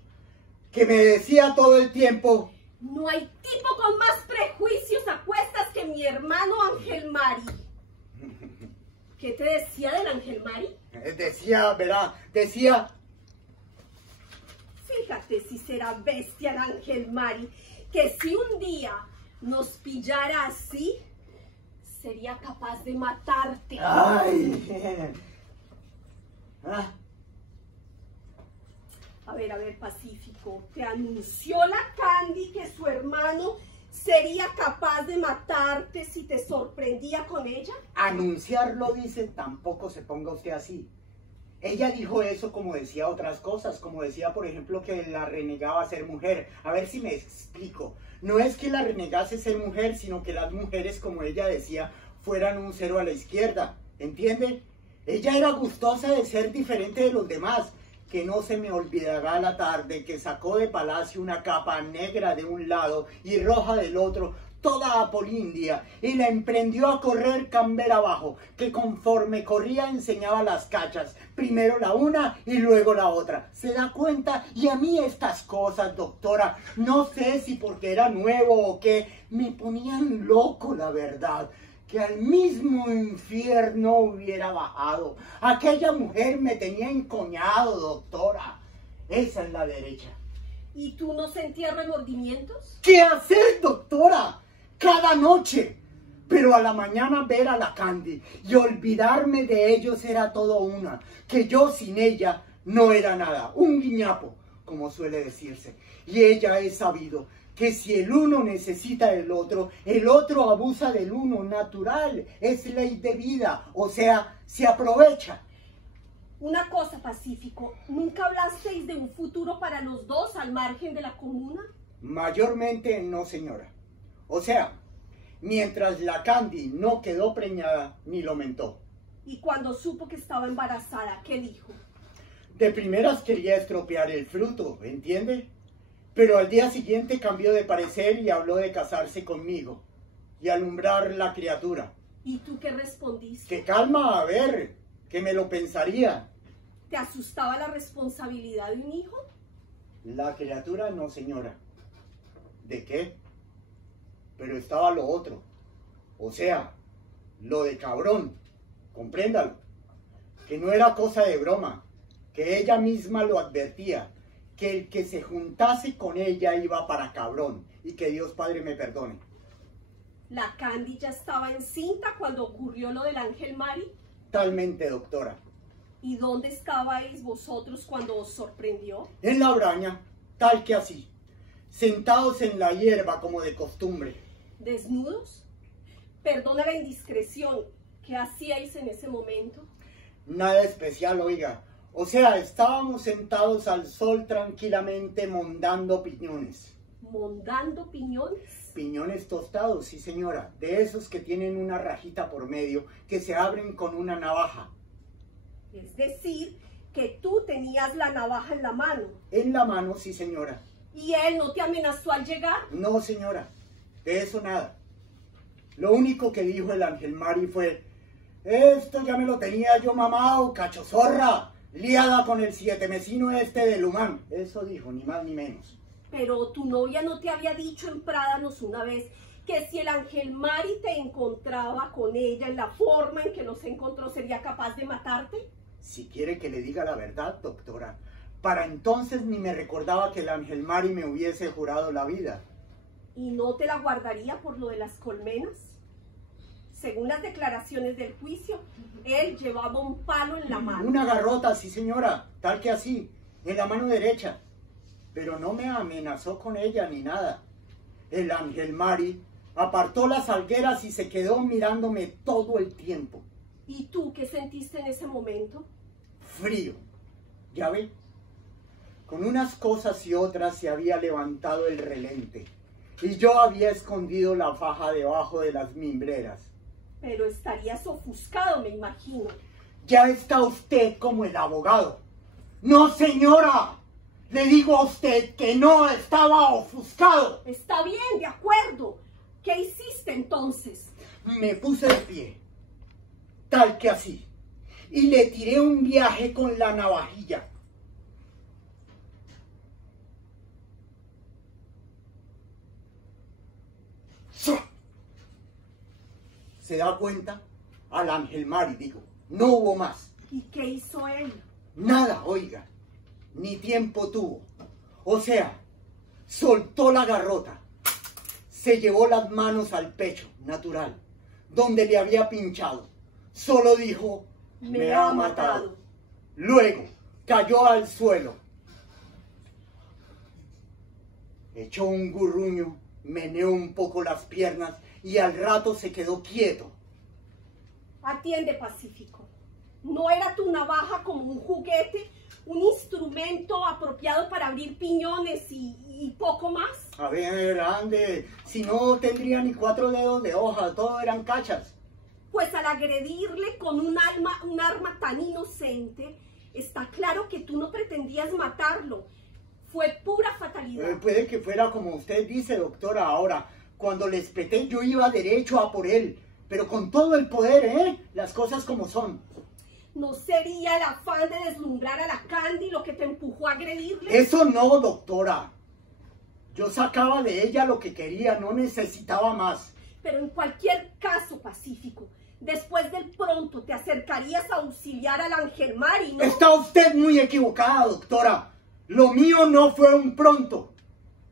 Que me decía todo el tiempo: no hay tipo con más prejuicios a cuestas que mi hermano Ángel Mari. ¿Qué te decía del Ángel Mari? Decía, ¿verdad? Decía: fíjate si será bestia el Ángel Mari, que si un día nos pillara así, sería capaz de matarte. ¡Ay! ver, Pacífico. ¿Te anunció la Candy que su hermano sería capaz de matarte si te sorprendía con ella? Anunciarlo, dice, tampoco se ponga usted así. Ella dijo eso como decía otras cosas, como decía, por ejemplo, que la renegaba ser mujer. A ver si me explico. No es que la renegase ser mujer, sino que las mujeres, como ella decía, fueran un cero a la izquierda. ¿Entiende? Ella era gustosa de ser diferente de los demás. Que no se me olvidará la tarde que sacó de palacio una capa negra de un lado y roja del otro, toda apolindia, y la emprendió a correr camber abajo, que conforme corría enseñaba las cachas, primero la una y luego la otra. ¿Se da cuenta? Y a mí estas cosas, doctora, no sé si porque era nuevo o qué, me ponían loco, la verdad. Que al mismo infierno hubiera bajado. Aquella mujer me tenía encoñado, doctora. Esa es la derecha. ¿Y tú no sentías remordimientos? ¿Qué hacer, doctora? Cada noche. Pero a la mañana ver a la Candy y olvidarme de ellos era todo una. Que yo sin ella no era nada. Un guiñapo, como suele decirse. Y ella he sabido que si el uno necesita del otro, el otro abusa del uno, natural, es ley de vida, o sea, se aprovecha. Una cosa, Pacífico, ¿nunca hablasteis de un futuro para los dos al margen de la comuna? Mayormente no, señora. O sea, mientras la Candy no quedó preñada, ni lo mentó. Y cuando supo que estaba embarazada, ¿qué dijo? De primeras quería estropear el fruto, ¿entiende? Pero al día siguiente cambió de parecer y habló de casarse conmigo y alumbrar la criatura. ¿Y tú qué respondiste? Que calma, a ver, que me lo pensaría. ¿Te asustaba la responsabilidad de un hijo? La criatura no, señora. ¿De qué? Pero estaba lo otro. O sea, lo de cabrón. Compréndalo. Que no era cosa de broma. Que ella misma lo advertía. Que el que se juntase con ella iba para cabrón, y que Dios Padre me perdone. ¿La Candy ya estaba encinta cuando ocurrió lo del Ángel Mari? Talmente, doctora. ¿Y dónde estabais vosotros cuando os sorprendió? En la braña, tal que así, sentados en la hierba como de costumbre. ¿Desnudos? Perdona la indiscreción, ¿qué hacíais en ese momento? Nada especial, oiga. O sea, estábamos sentados al sol tranquilamente mondando piñones. ¿Mondando piñones? Piñones tostados, sí señora, de esos que tienen una rajita por medio, que se abren con una navaja. Es decir, que tú tenías la navaja en la mano. En la mano, sí señora. ¿Y él no te amenazó al llegar? No señora, de eso nada. Lo único que dijo el Ángel Mari fue: esto ya me lo tenía yo mamado, cachozorra. Liada con el sietemesino este de Lumán. Eso dijo, ni más ni menos. Pero tu novia no te había dicho en Prádanos una vez que si el Ángel Mari te encontraba con ella en la forma en que los encontró, sería capaz de matarte. Si quiere que le diga la verdad, doctora, para entonces ni me recordaba que el Ángel Mari me hubiese jurado la vida. ¿Y no te la guardaría por lo de las colmenas? Según las declaraciones del juicio, él llevaba un palo en la mano. Una garrota, sí señora, tal que así, en la mano derecha. Pero no me amenazó con ella ni nada. El Ángel Mari apartó las algueras y se quedó mirándome todo el tiempo. ¿Y tú qué sentiste en ese momento? Frío, ¿ya ve? Con unas cosas y otras se había levantado el relente y yo había escondido la faja debajo de las mimbreras. Pero estarías ofuscado, me imagino. Ya está usted como el abogado. ¡No, señora! Le digo a usted que no estaba ofuscado. Está bien, de acuerdo. ¿Qué hiciste entonces? Me puse de pie, tal que así, y le tiré un viaje con la navajilla. ¿Se da cuenta? Al Ángel Mari, digo. No hubo más. ¿Y qué hizo él? Nada, oiga. Ni tiempo tuvo. O sea, soltó la garrota. Se llevó las manos al pecho, natural, donde le había pinchado. Solo dijo: me ha matado. Luego cayó al suelo. echó un gurruño, meneó un poco las piernas y al rato se quedó quieto. Atiende, Pacífico. ¿No era tu navaja como un juguete, un instrumento apropiado para abrir piñones y poco más? A ver, ande, si no tendría ni 4 dedos de hoja, todo eran cachas. Pues al agredirle con un arma tan inocente, está claro que tú no pretendías matarlo. Fue pura fatalidad. Puede que fuera como usted dice, doctora. Ahora, cuando le espeté yo iba derecho a por él, pero con todo el poder, las cosas como son. ¿No sería el afán de deslumbrar a la Candy lo que te empujó a agredirle? Eso no, doctora. Yo sacaba de ella lo que quería, no necesitaba más. Pero en cualquier caso, Pacífico, después del pronto te acercarías a auxiliar al Ángel Mari, ¿no? Está usted muy equivocada, doctora. Lo mío no fue un pronto.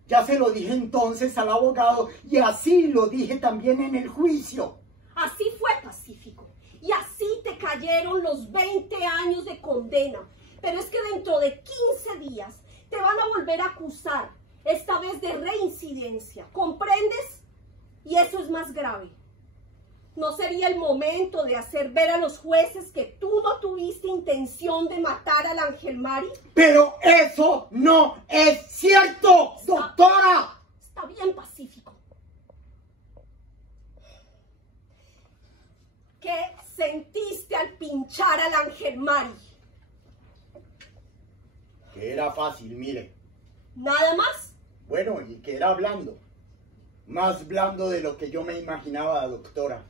Ya se lo dije entonces al abogado y así lo dije también en el juicio. Así fue, Pacífico. Y así te cayeron los 20 años de condena. Pero es que dentro de 15 días te van a volver a acusar, esta vez de reincidencia. ¿Comprendes? Y eso es más grave. ¿No sería el momento de hacer ver a los jueces que tú no tuviste intención de matar al Ángel Mari? Pero eso no es cierto, doctora. Está bien, Pacífico. ¿Qué sentiste al pinchar al Ángel Mari? Que era fácil, mire. ¿Nada más? Bueno, y que era blando. Más blando de lo que yo me imaginaba, doctora.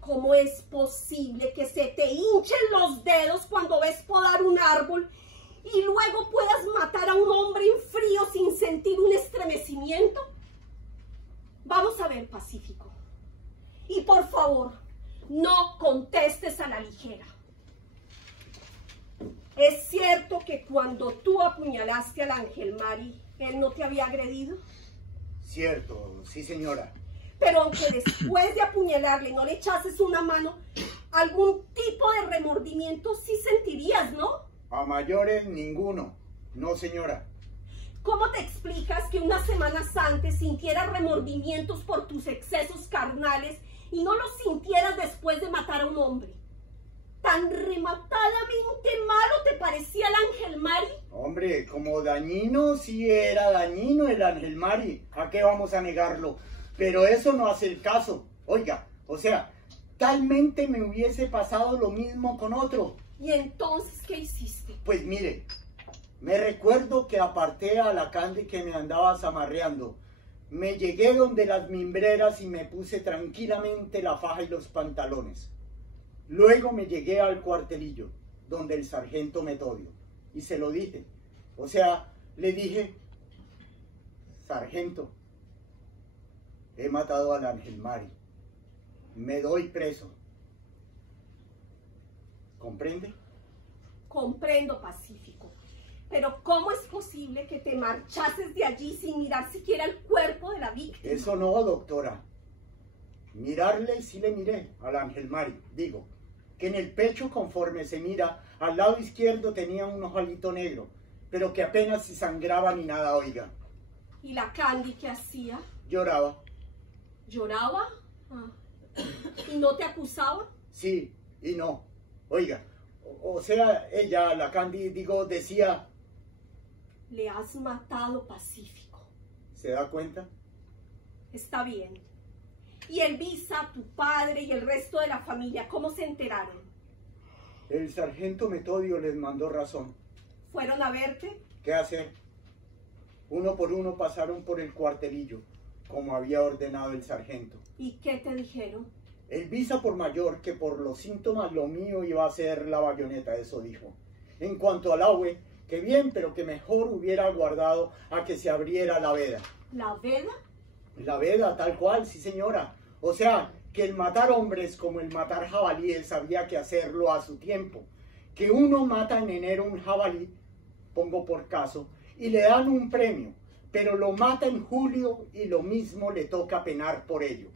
¿Cómo es posible que se te hinchen los dedos cuando ves podar un árbol y luego puedas matar a un hombre en frío sin sentir un estremecimiento? Vamos a ver, Pacífico. Y por favor, no contestes a la ligera. ¿Es cierto que cuando tú apuñalaste al Ángel Mari, él no te había agredido? Cierto, sí, señora. Pero aunque después de apuñalarle no le echases una mano, algún tipo de remordimiento sí sentirías, ¿no? A mayores, ninguno. No, señora. ¿Cómo te explicas que unas semanas antes sintieras remordimientos por tus excesos carnales y no los sintieras después de matar a un hombre? ¿Tan rematadamente malo te parecía el Ángel Mari? Hombre, como dañino, sí era dañino el Ángel Mari. ¿A qué vamos a negarlo? Pero eso no hace el caso. Oiga, o sea, talmente me hubiese pasado lo mismo con otro. ¿Y entonces qué hiciste? Pues mire, me recuerdo que aparté a la Candy que me andaba zamarreando. Me llegué donde las mimbreras y me puse tranquilamente la faja y los pantalones. Luego me llegué al cuartelillo, donde el sargento Metodio, y se lo dije. O sea, le dije, sargento, he matado al Ángel Mari. Me doy preso. ¿Comprende? Comprendo, Pacífico. Pero ¿cómo es posible que te marchases de allí sin mirar siquiera el cuerpo de la víctima? Eso no, doctora. Mirarle sí le miré al Ángel Mari. Digo, que en el pecho, conforme se mira, al lado izquierdo tenía un ojalito negro, pero que apenas si sangraba ni nada, oiga. ¿Y la Candy qué hacía? Lloraba. ¿Lloraba? Ah. ¿Y no te acusaba? Sí y no. Oiga, o sea, ella, la Candy, digo, decía... Le has matado, Pacífico. ¿Se da cuenta? Está bien. ¿Y Elvisa, tu padre y el resto de la familia, cómo se enteraron? El sargento Metodio les mandó razón. ¿Fueron a verte? ¿Qué hacer? Uno por uno pasaron por el cuartelillo, como había ordenado el sargento. ¿Y qué te dijeron? Elvisa por mayor que por los síntomas lo mío iba a ser la bayoneta, eso dijo. En cuanto al agüe, que bien, pero que mejor hubiera aguardado a que se abriera la veda. ¿La veda? La veda, tal cual, sí señora. O sea, que el matar hombres como el matar jabalíes había que hacerlo a su tiempo. Que uno mata en enero un jabalí, pongo por caso, y le dan un premio, pero lo mata en julio y lo mismo le toca penar por ello.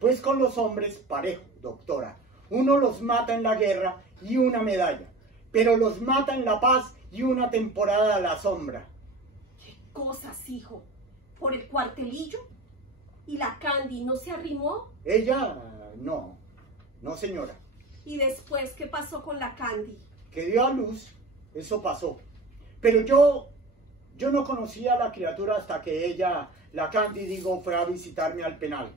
Pues con los hombres parejo, doctora. Uno los mata en la guerra y una medalla, pero los mata en la paz y una temporada a la sombra. cosas, hijo? ¿Por el cuartelillo? ¿Y la Candy no se arrimó? Ella, no señora. ¿Y después qué pasó con la Candy? Que dio a luz, eso pasó. Pero yo no conocía a la criatura hasta que ella, la Candy, digo, fue a visitarme al penal.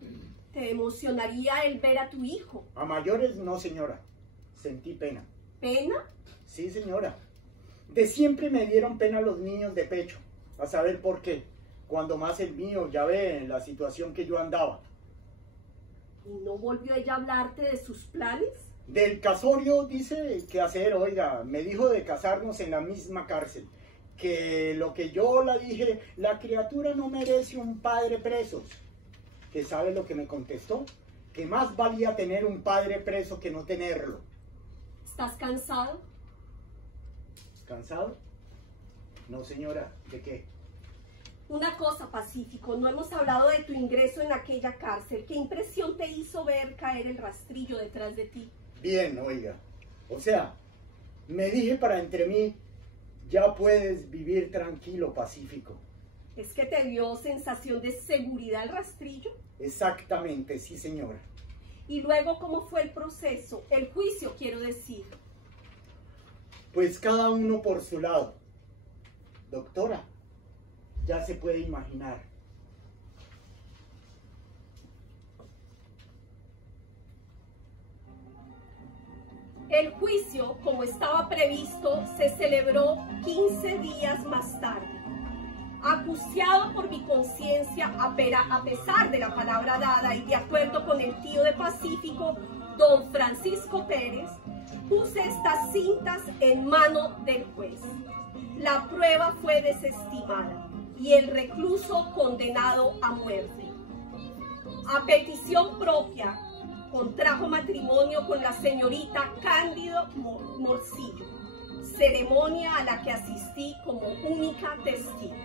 ¿Te emocionaría el ver a tu hijo? A mayores no, señora. Sentí pena. ¿Pena? Sí, señora. De siempre me dieron pena los niños de pecho. A saber por qué. Cuando más el mío, ya ve, en la situación que yo andaba. ¿Y no volvió ella a hablarte de sus planes? Del casorio dice que hacer, oiga, me dijo de casarnos en la misma cárcel. Que lo que yo la dije, la criatura no merece un padre preso. ¿Que sabe lo que me contestó? Que más valía tener un padre preso que no tenerlo. ¿Estás cansado? ¿Cansado? No, señora. ¿De qué? Una cosa, Pacífico, no hemos hablado de tu ingreso en aquella cárcel. ¿Qué impresión te hizo ver caer el rastrillo detrás de ti? Bien, oiga. O sea, me dije para entre mí, ya puedes vivir tranquilo, Pacífico. ¿Es que te dio sensación de seguridad el rastrillo? Exactamente, sí, señora. Y luego, ¿cómo fue el proceso? El juicio, quiero decir. Pues cada uno por su lado. Doctora, ya se puede imaginar. El juicio, como estaba previsto, se celebró 15 días más tarde. Acuciado por mi conciencia, a pesar de la palabra dada y de acuerdo con el tío de Pacífico, don Francisco Pérez, puse estas cintas en mano del juez. La prueba fue desestimada y el recluso condenado a muerte. A petición propia, contrajo matrimonio con la señorita Cándido Morcillo, ceremonia a la que asistí como única testigo.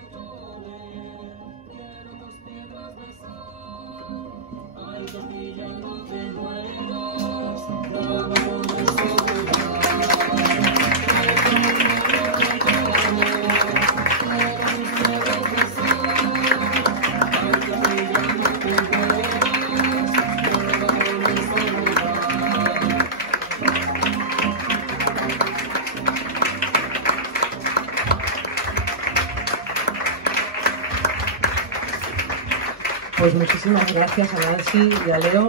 Pues muchísimas gracias a Nancy y a Leo.